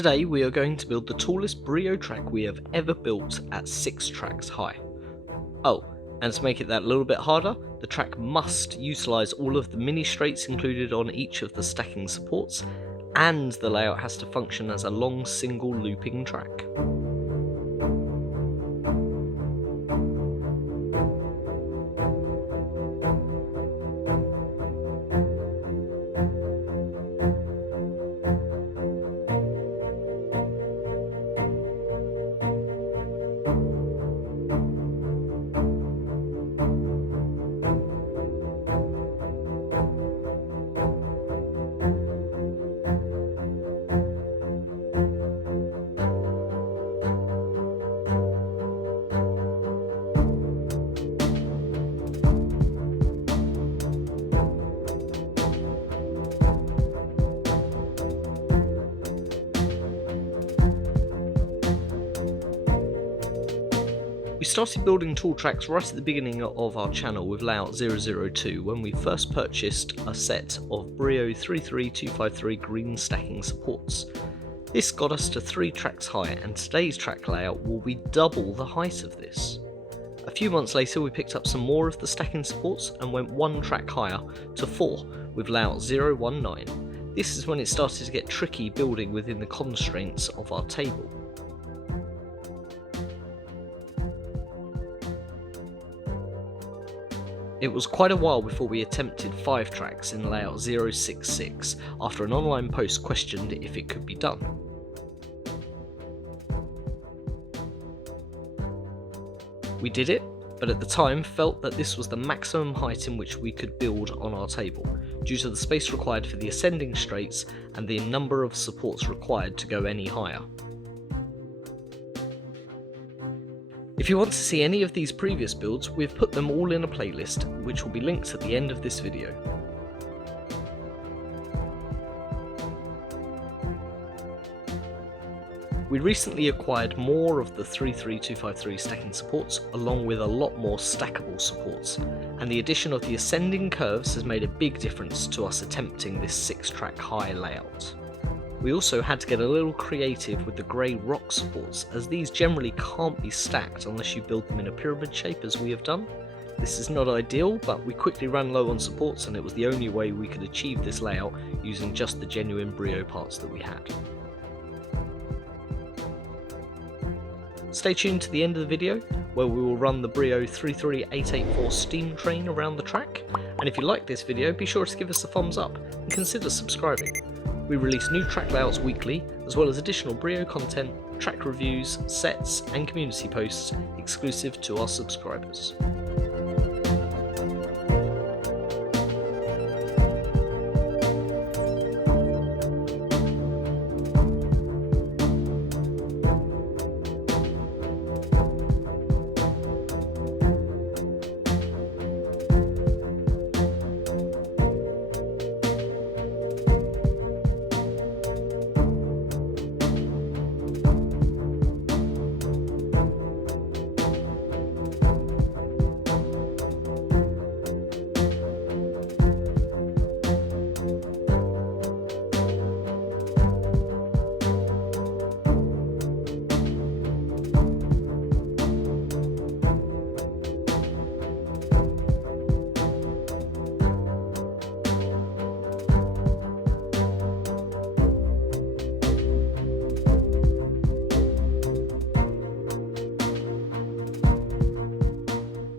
Today we are going to build the tallest BRIO track we have ever built at 6 tracks high. Oh, and to make it that little bit harder, the track must utilise all of the mini straights included on each of the stacking supports, and the layout has to function as a long single looping track. We started building tall tracks right at the beginning of our channel with layout 002 when we first purchased a set of BRIO 33253 green stacking supports. This got us to 3 tracks high, and today's track layout will be double the height of this. A few months later we picked up some more of the stacking supports and went 1 track higher to 4 with layout 019. This is when it started to get tricky building within the constraints of our table. It was quite a while before we attempted 5 tracks in layout 066 after an online post questioned if it could be done. We did it, but at the time felt that this was the maximum height in which we could build on our table, due to the space required for the ascending straights and the number of supports required to go any higher. If you want to see any of these previous builds, we've put them all in a playlist, which will be linked at the end of this video. We recently acquired more of the 33253 stacking supports, along with a lot more stackable supports, and the addition of the ascending curves has made a big difference to us attempting this 6-track high layout. We also had to get a little creative with the grey rock supports, as these generally can't be stacked unless you build them in a pyramid shape as we have done. This is not ideal, but we quickly ran low on supports and it was the only way we could achieve this layout using just the genuine BRIO parts that we had. Stay tuned to the end of the video, where we will run the BRIO 33884 steam train around the track, and if you like this video be sure to give us a thumbs up and consider subscribing. We release new track layouts weekly, as well as additional BRIO content, track reviews, sets and community posts exclusive to our subscribers.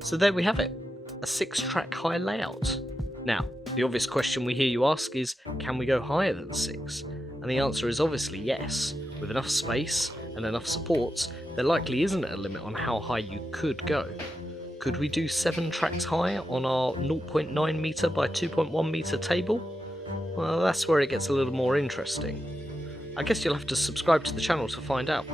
So there we have it, a 6-track high layout. Now, the obvious question we hear you ask is, can we go higher than 6? And the answer is obviously yes. With enough space and enough supports, there likely isn't a limit on how high you could go. Could we do 7 tracks high on our 0.9 meter by 2.1 meter table? Well, that's where it gets a little more interesting. I guess you'll have to subscribe to the channel to find out.